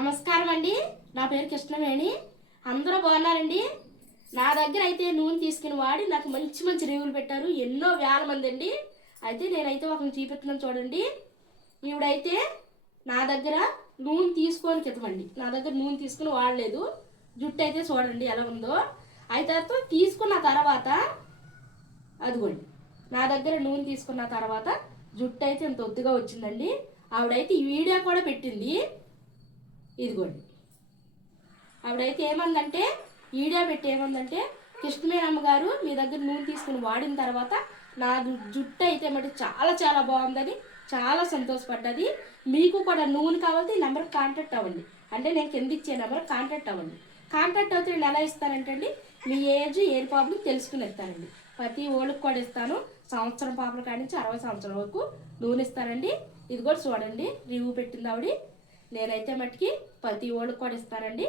నమస్కారం అండి నా పేరు కృష్ణవేణి. అందరూ బాగున్నారండి? నా దగ్గర అయితే నూనె తీసుకుని వాడి నాకు మంచి మంచి రివ్యూలు పెట్టారు. ఎన్నో వేల మంది అండి. అయితే నేనైతే ఒకరిని చూపిస్తున్నాను చూడండి. ఈవిడైతే నా దగ్గర నూనె తీసుకొని కితమండి నా దగ్గర నూనె తీసుకుని వాడలేదు. జుట్టు అయితే చూడండి ఎలా ఉందో. అయితే తర్వాత తీసుకున్న తర్వాత అదిగోండి. నా దగ్గర నూనె తీసుకున్న తర్వాత జుట్టు అయితే ఇంత ఒత్తుగా వచ్చిందండి. ఆవిడైతే ఈ వీడియో కూడా పెట్టింది. ఇదిగోండి. ఆవిడైతే ఏమందంటే ఈడియా పెట్టి ఏమందంటే కృష్ణమేనమ్మ గారు మీ దగ్గర నూనె తీసుకుని వాడిన తర్వాత నా జుట్టు అయితే మటు చాలా చాలా బాగుందని చాలా సంతోషపడ్డది. మీకు కూడా నూనె కావాలంటే ఈ నెంబర్కి కాంటాక్ట్ అవ్వండి. అంటే నేను కింద ఇచ్చే నెంబర్ కాంటాక్ట్ అవ్వండి. కాంటాక్ట్ అవుతే నేను ఎలా ఇస్తానంటే అండి మీ ఏజ్ ఏ ప్రాబ్లం తెలుసుకుని ఇస్తానండి. ప్రతి ఓళ్ళకి కూడా ఇస్తాను. సంవత్సరం పాపల కాడి నుంచి అరవై సంవత్సరాల వరకు నూనె ఇస్తానండి. ఇది కూడా చూడండి రివ్యూ పెట్టింది ఆవిడ. నేనైతే మట్టుకి ప్రతి ఓళ్ళకి కూడా ఇస్తానండి.